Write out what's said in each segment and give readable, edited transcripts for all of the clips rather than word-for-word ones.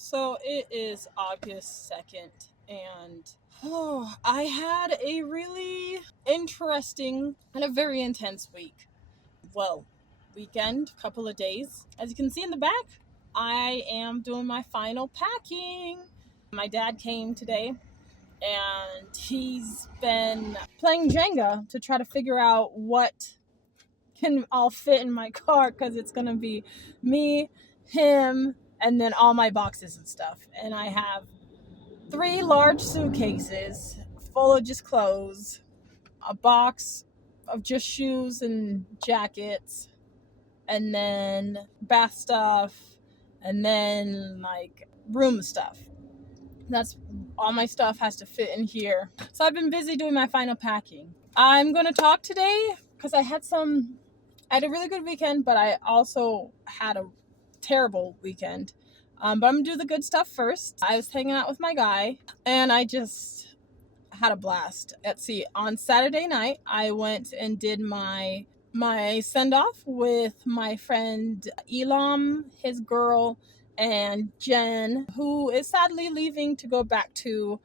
So it is August 2nd, and I had a really interesting and a very intense week. Well, weekend, couple of days. As you can see in the back, I am doing my final packing. My dad came today, and he's been playing Jenga to try to figure out what can all fit in my car because it's going to be me, him, and then all my boxes and stuff. And I have three large suitcases full of just clothes, a box of just shoes and jackets, and then bath stuff, and then like room stuff. That's all my stuff has to fit in here. So I've been busy doing my final packing. I'm going to talk today because I had a really good weekend, but I also had a terrible weekend. But I'm gonna do the good stuff first. I was hanging out with my guy, and I just had a blast. Let's see. On Saturday night, I went and did my send off with my friend Elam, his girl, and Jen, who is sadly leaving to go back to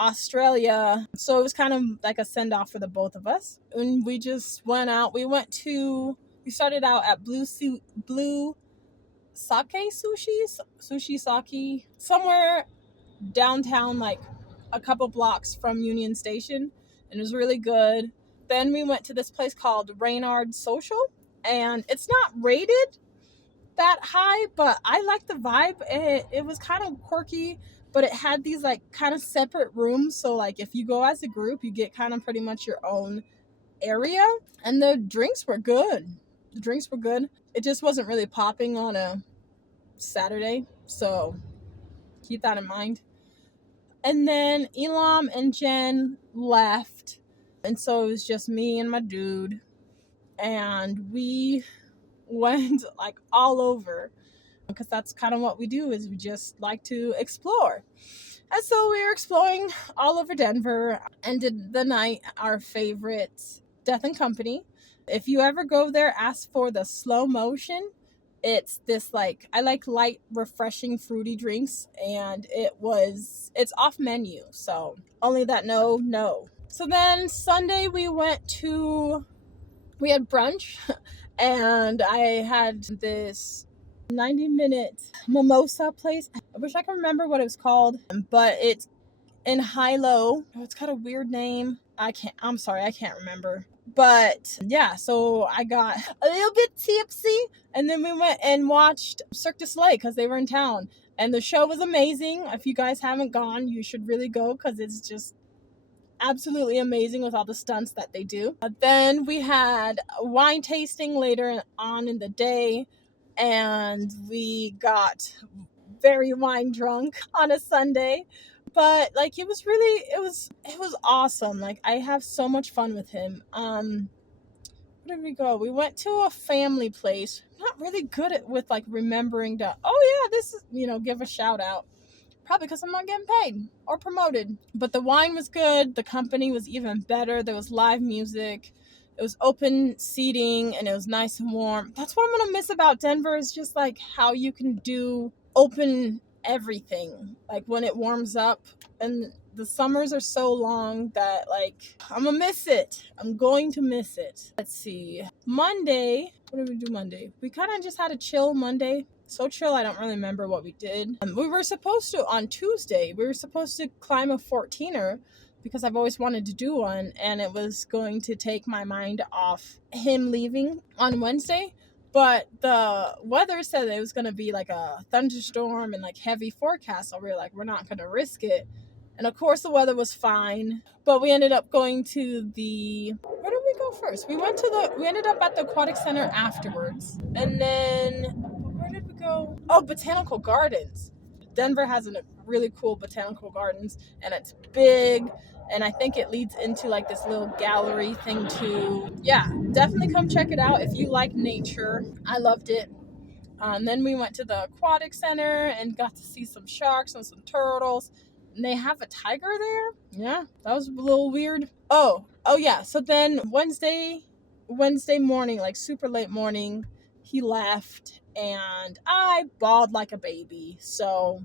Australia. So it was kind of like a send off for the both of us. And we just went out. We started out at Blue Sake Sushi Sake, somewhere downtown, like a couple blocks from Union Station. And it was really good. Then we went to this place called Reynard Social. And it's not rated that high, but I like the vibe. It was kind of quirky, but it had these like kind of separate rooms. So like if you go as a group, you get kind of pretty much your own area. And the drinks were good. The drinks were good. It just wasn't really popping on a Saturday, so keep that in mind. And then Elam and Jen left, and so it was just me and my dude, and we went like all over because that's kind of what we do, is we just like to explore. And so we were exploring all over Denver and did the night our favorite Death and Company. If you ever go there, ask for the slow motion. It's this like, I like light, refreshing, fruity drinks, and it's off menu. So only that no. So then Sunday we had brunch and I had this 90-minute mimosa place. I wish I could remember what it was called, but it's in Hilo. Oh, it's got a weird name. I'm sorry, I can't remember. But yeah, so I got a little bit tipsy, and then we went and watched Cirque du Soleil because they were in town. And the show was amazing. If you guys haven't gone, you should really go because it's just absolutely amazing with all the stunts that they do. Then we had a wine tasting later on in the day, and we got very wine drunk on a Sunday. But like it was awesome. Like I have so much fun with him. Where did we go? We went to a family place. I'm not really good with like remembering to, oh yeah, this is, give a shout out. Probably because I'm not getting paid or promoted. But the wine was good. The company was even better. There was live music. It was open seating and it was nice and warm. That's what I'm going to miss about Denver, is just like how you can do open everything. Like when it warms up, and the summers are so long that like I'm going to miss it. I'm going to miss it. Let's see. Monday. What did we do Monday? We kind of just had a chill Monday. So chill, I don't really remember what we did. On Tuesday, we were supposed to climb a 14er because I've always wanted to do one, and it was going to take my mind off him leaving on Wednesday. But the weather said it was going to be like a thunderstorm and like heavy forecast, so we were like, we're not going to risk it. And of course the weather was fine, but we ended up going to where did we go first? We ended up at the aquatic center afterwards. And then where did we go? Oh, Botanical Gardens. Denver has a really cool botanical gardens, and it's big, and I think it leads into like this little gallery thing too. Yeah, definitely come check it out if you like nature. I loved it. Then we went to the aquatic center and got to see some sharks and some turtles. And they have a tiger there. Yeah, that was a little weird. Oh yeah. So then Wednesday morning, like super late morning, he left, and I bawled like a baby. So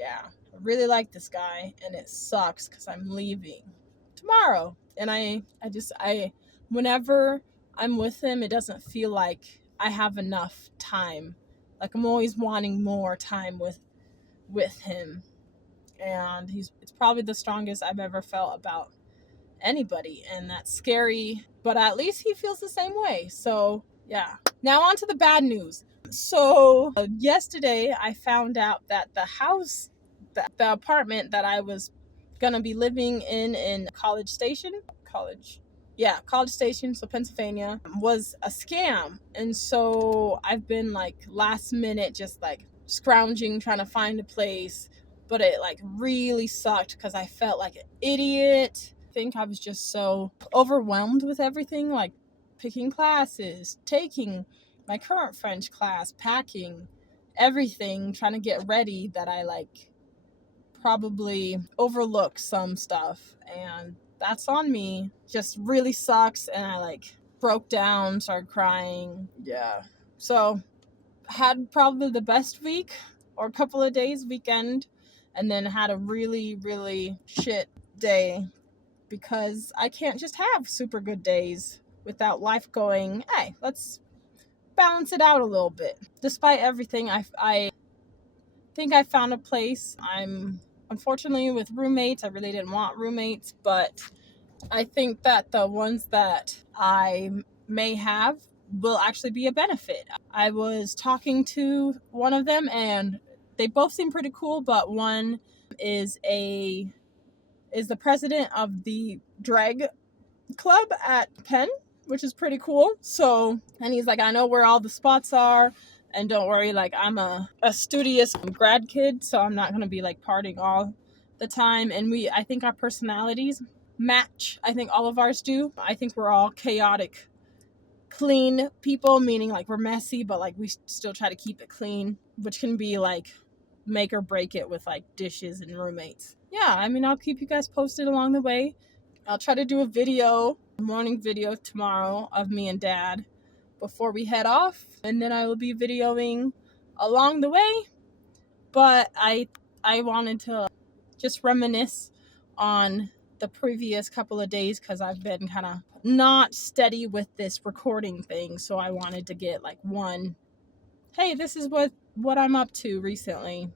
yeah, I really like this guy, and it sucks because I'm leaving tomorrow. And whenever I'm with him, it doesn't feel like I have enough time. Like I'm always wanting more time with him, and it's probably the strongest I've ever felt about anybody, and that's scary, but at least he feels the same way. So yeah, now on to the bad news. So yesterday I found out that the apartment that I was gonna be living in College Station, so Pennsylvania, was a scam. And so I've been like last minute just like scrounging trying to find a place, but it like really sucked because I felt like an idiot. I think I was just so overwhelmed with everything, like picking classes, taking my current French class, packing everything, trying to get ready, that I like probably overlooked some stuff, and that's on me. Just really sucks, and I like broke down, started crying. Yeah. So had probably the best week or a couple of days weekend, and then had a really, really shit day because I can't just have super good days without life going, hey, let's balance it out a little bit. Despite everything, I think I found a place. I'm unfortunately with roommates. I really didn't want roommates, but I think that the ones that I may have will actually be a benefit. I was talking to one of them and they both seem pretty cool, but one is the president of the drag club at Penn, which is pretty cool. So, and he's like, I know where all the spots are, and don't worry, like I'm a studious grad kid, so I'm not gonna be like partying all the time. And I think our personalities match. I think all of ours do. I think we're all chaotic, clean people, meaning like we're messy, but like we still try to keep it clean, which can be like make or break it with like dishes and roommates. Yeah, I mean, I'll keep you guys posted along the way. I'll try to do a morning video tomorrow of me and Dad before we head off, and then I will be videoing along the way. But I wanted to just reminisce on the previous couple of days because I've been kind of not steady with this recording thing, so I wanted to get like one, hey, this is what I'm up to recently.